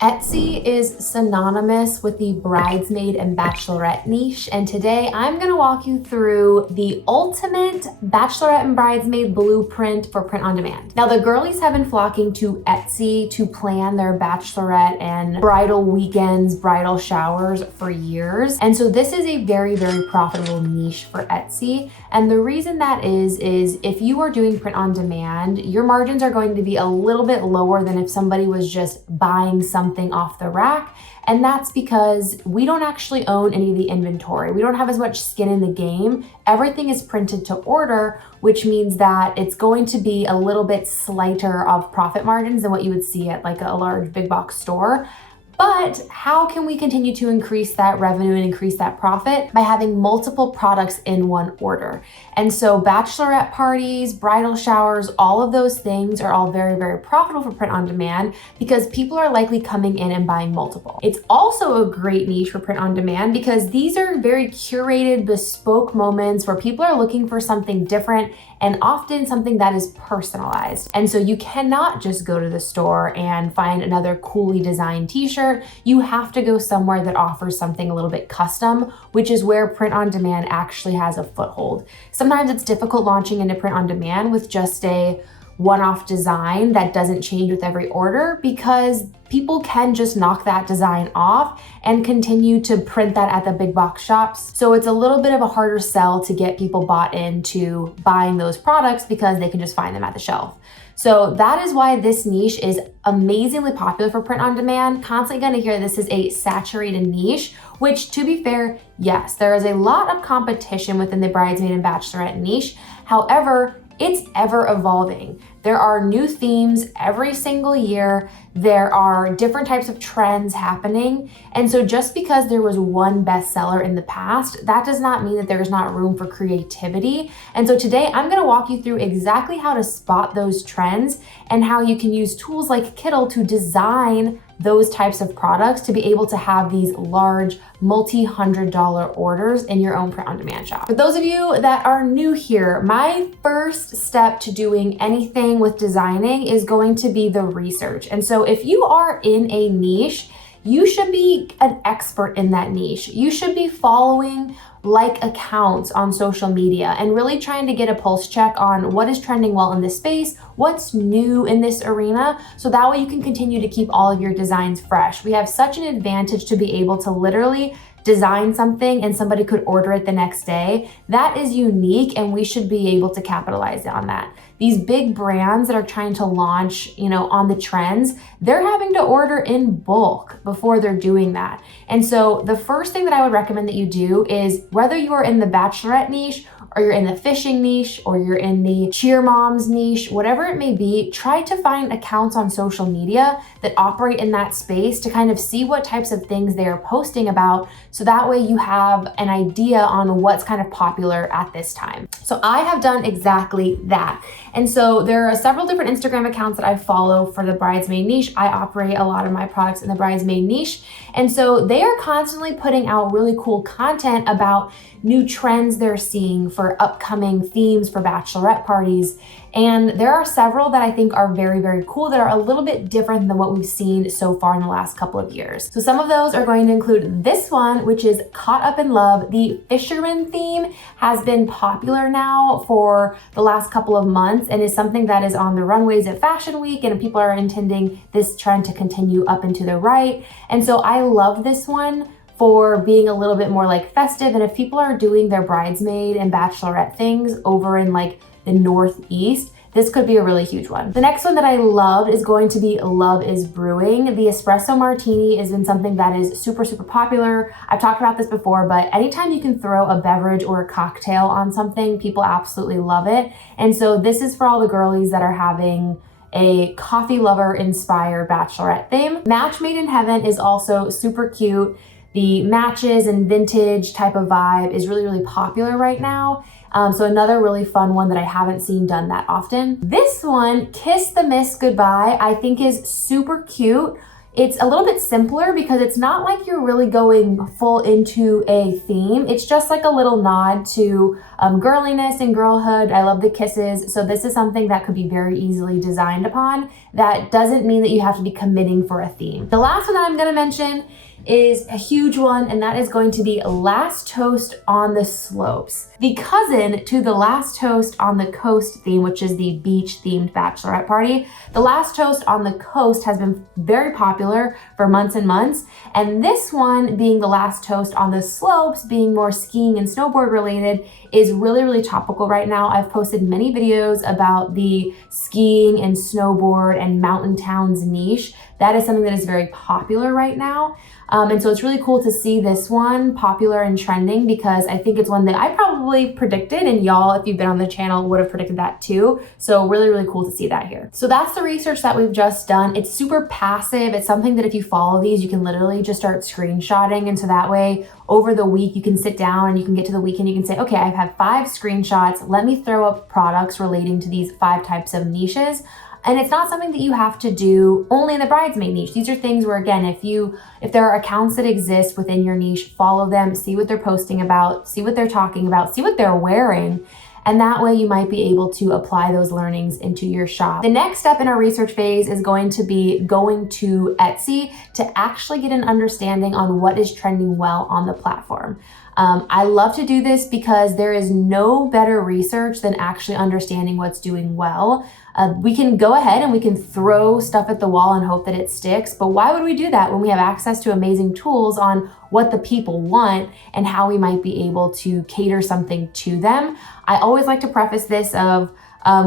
Etsy is synonymous with the bridesmaid and bachelorette niche, and today I'm going to walk you through the ultimate bachelorette and bridesmaid blueprint for print on demand. Now, the girlies have been flocking to Etsy to plan their bachelorette and bridal weekends, bridal showers for years, and so this is a very, very profitable niche for Etsy. And the reason that is if you are doing print on demand, your margins are going to be a little bit lower than if somebody was just buying something off the rack. And that's because we don't actually own any of the inventory. We don't have as much skin in the game. Everything is printed to order, which means that it's going to be a little bit slighter of profit margins than what you would see at like a large big box store. But how can we continue to increase that revenue and increase that profit? By having multiple products in one order. And so bachelorette parties, bridal showers, all of those things are all very, very profitable for print on demand because people are likely coming in and buying multiple. It's also a great niche for print on demand because these are very curated, bespoke moments where people are looking for something different and often something that is personalized. And so you cannot just go to the store and find another coolly designed t-shirt. You have to go somewhere that offers something a little bit custom, which is where print on demand actually has a foothold. Sometimes it's difficult launching into print on demand with just a one-off design that doesn't change with every order because people can just knock that design off and continue to print that at the big box shops. So it's a little bit of a harder sell to get people bought into buying those products because they can just find them at the shelf. So that is why this niche is amazingly popular for print on demand. Constantly gonna hear this is a saturated niche, which to be fair, yes, there is a lot of competition within the bridesmaid and bachelorette niche. However, it's ever evolving. There are new themes every single year. There are different types of trends happening. And so just because there was one bestseller in the past, that does not mean that there's not room for creativity. And so today I'm gonna walk you through exactly how to spot those trends and how you can use tools like Kittl to design those types of products to be able to have these large multi-$100 orders in your own print on demand shop. For those of you that are new here, my first step to doing anything with designing is going to be the research. And so if you are in a niche, you should be an expert in that niche. You should be following like accounts on social media and really trying to get a pulse check on what is trending well in this space, what's new in this arena, so that way you can continue to keep all of your designs fresh. We have such an advantage to be able to literally design something and somebody could order it the next day. That is unique and we should be able to capitalize on that. These big brands that are trying to launch, on the trends, they're having to order in bulk before they're doing that. And so the first thing that I would recommend that you do is whether you are in the bachelorette niche or you're in the fishing niche or you're in the cheer moms niche, whatever it may be, try to find accounts on social media that operate in that space to kind of see what types of things they are posting about. So that way you have an idea on what's kind of popular at this time. So I have done exactly that. And so there are several different Instagram accounts that I follow for the bridesmaid niche. I operate a lot of my products in the bridesmaid niche. And so they are constantly putting out really cool content about new trends they're seeing for upcoming themes for bachelorette parties. And there are several that I think are very, very cool that are a little bit different than what we've seen so far in the last couple of years. So some of those are going to include this one, which is Caught Up in Love. The fisherman theme has been popular now for the last couple of months and is something that is on the runways at Fashion Week, and people are intending this trend to continue up and to the right. And so I love this one for being a little bit more like festive. And if people are doing their bridesmaid and bachelorette things over in like the Northeast, this could be a really huge one. The next one that I loved is going to be Love is Brewing. The espresso martini has been something that is super, super popular. I've talked about this before, but anytime you can throw a beverage or a cocktail on something, people absolutely love it. And so this is for all the girlies that are having a coffee lover inspired bachelorette theme. Match Made in Heaven is also super cute. The matches and vintage type of vibe is really, really popular right now. So another really fun one that I haven't seen done that often. This one, Kiss the Miss Goodbye, I think is super cute. It's a little bit simpler because it's not like you're really going full into a theme. It's just like a little nod to girliness and girlhood. I love the kisses. So this is something that could be very easily designed upon. That doesn't mean that you have to be committing for a theme. The last one that I'm gonna mention is a huge one, and that is going to be Last Toast on the Slopes. The cousin to the Last Toast on the Coast theme, which is the beach themed bachelorette party. The Last Toast on the Coast has been very popular for months and months, and this one being the Last Toast on the Slopes, being more skiing and snowboard related, is really, really topical right now. I've posted many videos about the skiing and snowboard and mountain towns niche. That is something that is very popular right now. And so it's really cool to see this one popular and trending, because I think it's one that I probably predicted, and y'all, if you've been on the channel, would have predicted that too. So really, really cool to see that here. So that's the research that we've just done. It's super passive. It's something that if you follow these, you can literally just start screenshotting. And so that way, over the week, you can sit down and you can get to the weekend, you can say, okay, I've had 5 screenshots. Let me throw up products relating to these 5 types of niches. And it's not something that you have to do only in the bridesmaid niche. These are things where, again, if there are accounts that exist within your niche, follow them, see what they're posting about, see what they're talking about, see what they're wearing. And that way you might be able to apply those learnings into your shop. The next step in our research phase is going to be going to Etsy to actually get an understanding on what is trending well on the platform. I love to do this because there is no better research than actually understanding what's doing well. We can go ahead and we can throw stuff at the wall and hope that it sticks, but why would we do that when we have access to amazing tools on what the people want and how we might be able to cater something to them? I always like to preface this of,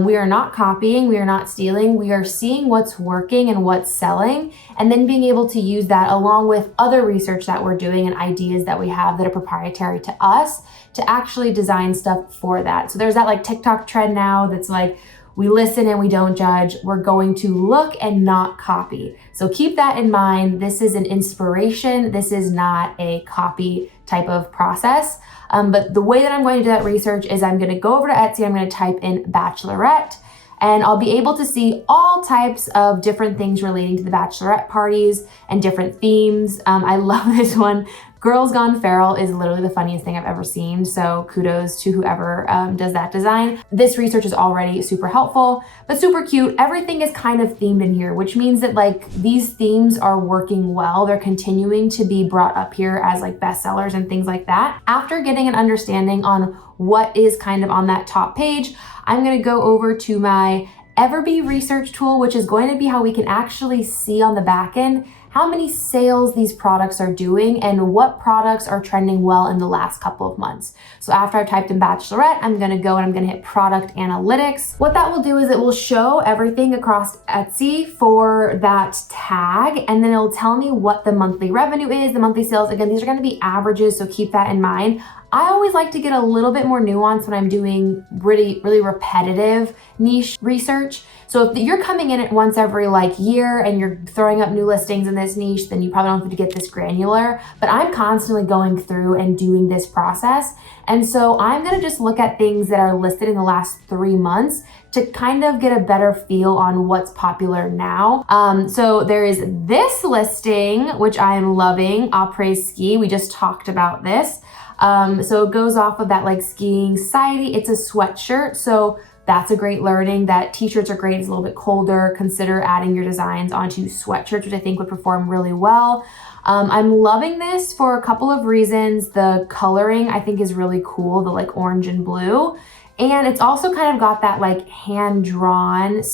we are not copying, we are not stealing, we are seeing what's working and what's selling, and then being able to use that along with other research that we're doing and ideas that we have that are proprietary to us to actually design stuff for that. So there's that like TikTok trend now that's like, we listen and we don't judge. We're going to look and not copy. So keep that in mind. This is an inspiration. This is not a copy type of process. But the way that I'm going to do that research is I'm going to go over to Etsy. I'm going to type in Bachelorette, and I'll be able to see all types of different things relating to the bachelorette parties and different themes. I love this one. Girls Gone Feral is literally the funniest thing I've ever seen. So kudos to whoever does that design. This research is already super helpful, but super cute. Everything is kind of themed in here, which means that like these themes are working well. They're continuing to be brought up here as like bestsellers and things like that. After getting an understanding on what is kind of on that top page, I'm gonna go over to my Everbee research tool, which is going to be how we can actually see on the back end how many sales these products are doing and what products are trending well in the last couple of months. So after I've typed in Bachelorette, I'm gonna go and I'm gonna hit product analytics. What that will do is it will show everything across Etsy for that tag, and then it'll tell me what the monthly revenue is, the monthly sales. Again, these are gonna be averages, so keep that in mind. I always like to get a little bit more nuance when I'm doing really repetitive niche research. So if you're coming in at once every like year and you're throwing up new listings in this niche, then you probably don't have to get this granular, but I'm constantly going through and doing this process. And so I'm gonna just look at things that are listed in the last 3 months to kind of get a better feel on what's popular now. So there is this listing, which I am loving, Après Ski. We just talked about this. So it goes off of that like skiing society. It's a sweatshirt. So that's a great learning that t-shirts are great. It's a little bit colder. Consider adding your designs onto sweatshirts, which I think would perform really well. I'm loving this for a couple of reasons. The coloring I think is really cool, the like orange and blue. And it's also kind of got that like hand-drawn /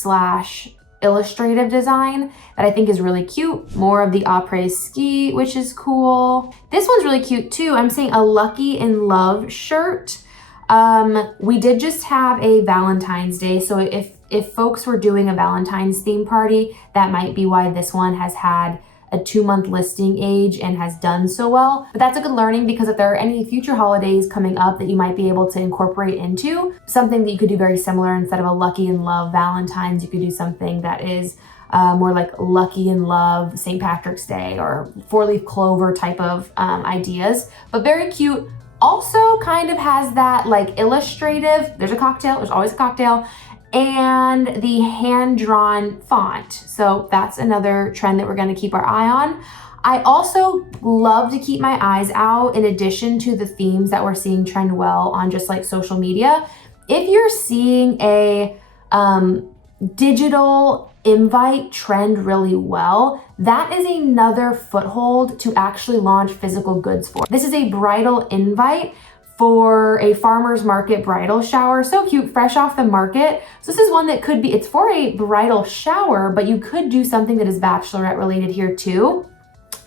illustrative design that I think is really cute. More of the Après Ski, which is cool. This one's really cute too. I'm seeing a Lucky in Love shirt. We did just have a Valentine's Day, so if folks were doing a Valentine's theme party, that might be why this one has had a 2-month listing age and has done so well. But that's a good learning, because if there are any future holidays coming up that you might be able to incorporate into, something that you could do very similar, instead of a Lucky in Love Valentine's, you could do something that is more like Lucky in Love St. Patrick's Day or 4-leaf clover type of ideas, but very cute. Also kind of has that like illustrative, there's a cocktail, there's always a cocktail, and the hand-drawn font. So that's another trend that we're gonna keep our eye on. I also love to keep my eyes out, in addition to the themes that we're seeing trend well on just like social media. If you're seeing a digital invite trend really well, that is another foothold to actually launch physical goods for. This is a bridal invite for a farmer's market bridal shower. So cute, fresh off the market. So this is one that could be, it's for a bridal shower, but you could do something that is bachelorette related here too.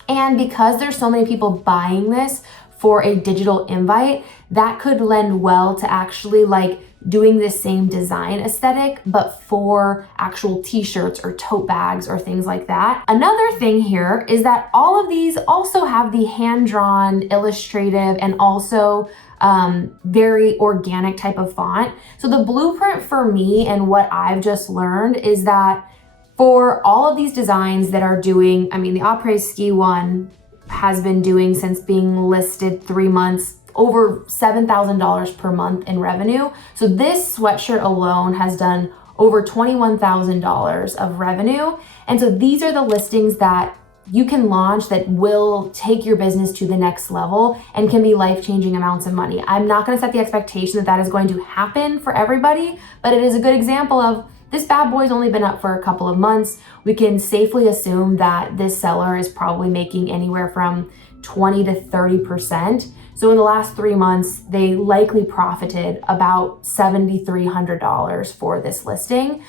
And because there's so many people buying this for a digital invite, that could lend well to actually like doing this same design aesthetic, but for actual t-shirts or tote bags or things like that. Another thing here is that all of these also have the hand-drawn, illustrative, and also very organic type of font. So the blueprint for me and what I've just learned is that for all of these designs that are doing, I mean, the après-ski one has been doing since being listed 3 months, over $7,000 per month in revenue. So this sweatshirt alone has done over $21,000 of revenue. And so these are the listings that you can launch that will take your business to the next level and can be life-changing amounts of money. I'm not gonna set the expectation that that is going to happen for everybody, but it is a good example of this bad boy's only been up for a couple of months. We can safely assume that this seller is probably making anywhere from 20 to 30%. So in the last 3 months, they likely profited about $7,300 for this listing.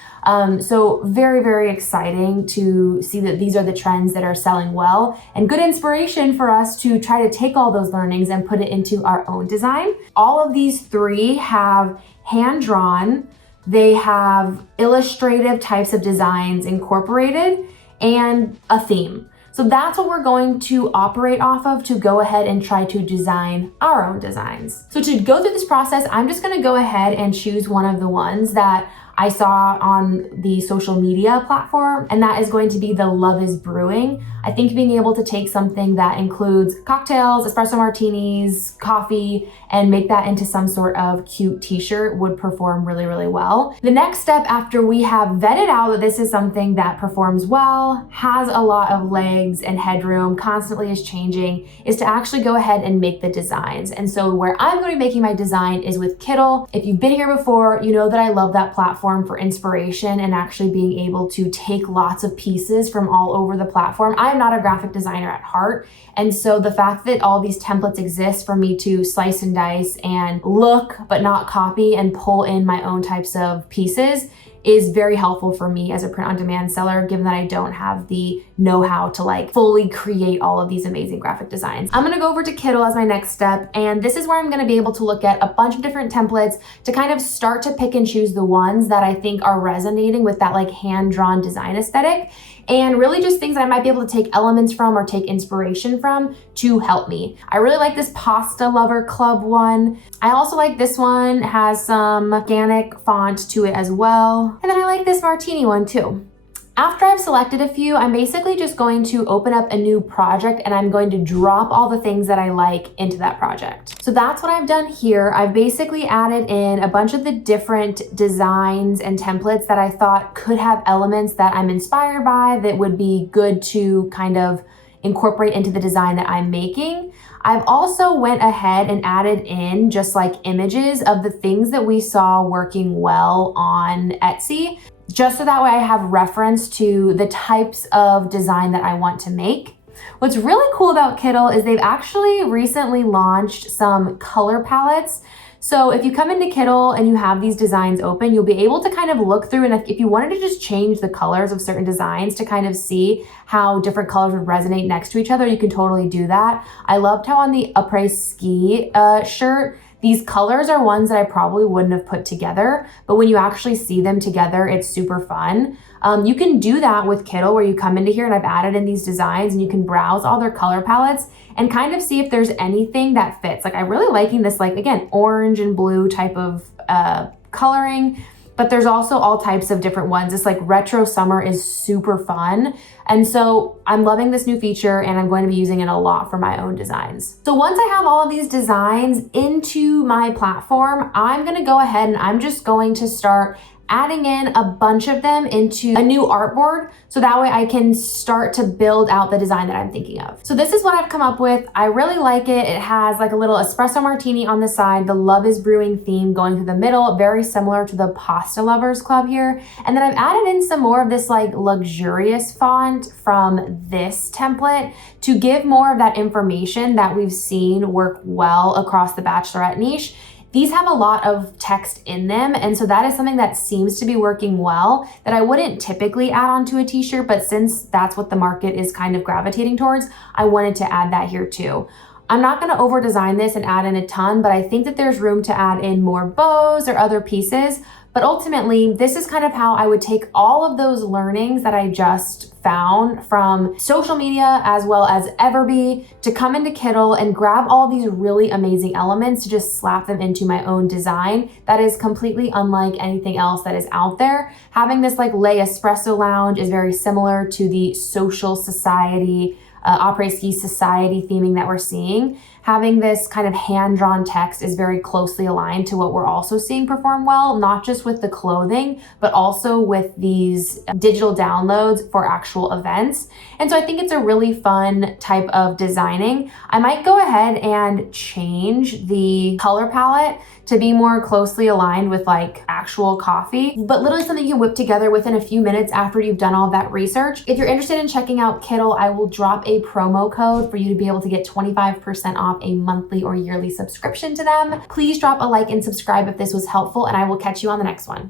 So very, very exciting to see that these are the trends that are selling well, and good inspiration for us to try to take all those learnings and put it into our own design. All of these three have hand-drawn, they have illustrative types of designs incorporated, and a theme. So that's what we're going to operate off of to go ahead and try to design our own designs. So to go through this process, I'm just gonna go ahead and choose one of the ones that I saw on the social media platform, and that is going to be the Love is Brewing. I think being able to take something that includes cocktails, espresso martinis, coffee, and make that into some sort of cute t-shirt would perform really, really well. The next step after we have vetted out that this is something that performs well, has a lot of legs and headroom, constantly is changing, is to actually go ahead and make the designs. And so where I'm going to be making my design is with Kittl. If you've been here before, you know that I love that platform for inspiration and actually being able to take lots of pieces from all over the platform. I am not a graphic designer at heart, and so the fact that all these templates exist for me to slice and dice and look but not copy and pull in my own types of pieces is very helpful for me as a print-on-demand seller, given that I don't have the know-how to like fully create all of these amazing graphic designs. I'm gonna go over to Kittl as my next step, and this is where I'm gonna be able to look at a bunch of different templates to kind of start to pick and choose the ones that I think are resonating with that like hand-drawn design aesthetic, and really just things that I might be able to take elements from or take inspiration from to help me. I really like this Pasta Lover Club one. I also like this one, it has some organic font to it as well. And then I like this martini one too. After I've selected a few, I'm basically just going to open up a new project and I'm going to drop all the things that I like into that project. So that's what I've done here. I've basically added in a bunch of the different designs and templates that I thought could have elements that I'm inspired by that would be good to kind of incorporate into the design that I'm making. I've also went ahead and added in just like images of the things that we saw working well on Etsy, just so that way I have reference to the types of design that I want to make. What's really cool about Kittl is they've actually recently launched some color palettes. So if you come into Kittl and you have these designs open, you'll be able to kind of look through, and if you wanted to just change the colors of certain designs to kind of see how different colors would resonate next to each other, you can totally do that. I loved how on the après-ski shirt, these colors are ones that I probably wouldn't have put together, but when you actually see them together, it's super fun. You can do that with Kittl, where you come into here and I've added in these designs and you can browse all their color palettes and kind of see if there's anything that fits. Like I'm really liking this, like again, orange and blue type of coloring, but there's also all types of different ones. This like retro summer is super fun. And so I'm loving this new feature and I'm going to be using it a lot for my own designs. So once I have all of these designs into my platform, I'm gonna go ahead and I'm just going to start adding in a bunch of them into a new artboard so that way I can start to build out the design that I'm thinking of. So this is what I've come up with. I really like it. It has like a little espresso martini on the side, the Love is Brewing theme going through the middle, very similar to the Pasta Lovers Club here. And then I've added in some more of this like luxurious font from this template to give more of that information that we've seen work well across the Bachelorette niche. These have a lot of text in them, and so that is something that seems to be working well that I wouldn't typically add onto a t-shirt, but since that's what the market is kind of gravitating towards, I wanted to add that here too. I'm not gonna over design this and add in a ton, but I think that there's room to add in more bows or other pieces. But ultimately, this is kind of how I would take all of those learnings that I just found from social media as well as Everbee to come into Kittl and grab all these really amazing elements to just slap them into my own design that is completely unlike anything else that is out there. Having this like lay espresso lounge is very similar to the social society, après-ski society theming that we're seeing. Having this kind of hand-drawn text is very closely aligned to what we're also seeing perform well, not just with the clothing, but also with these digital downloads for actual events. And so I think it's a really fun type of designing. I might go ahead and change the color palette to be more closely aligned with like actual coffee, but literally something you can whip together within a few minutes after you've done all that research. If you're interested in checking out Kittl, I will drop a promo code for you to be able to get 25% off a monthly or yearly subscription to them. Please drop a like and subscribe if this was helpful, and I will catch you on the next one.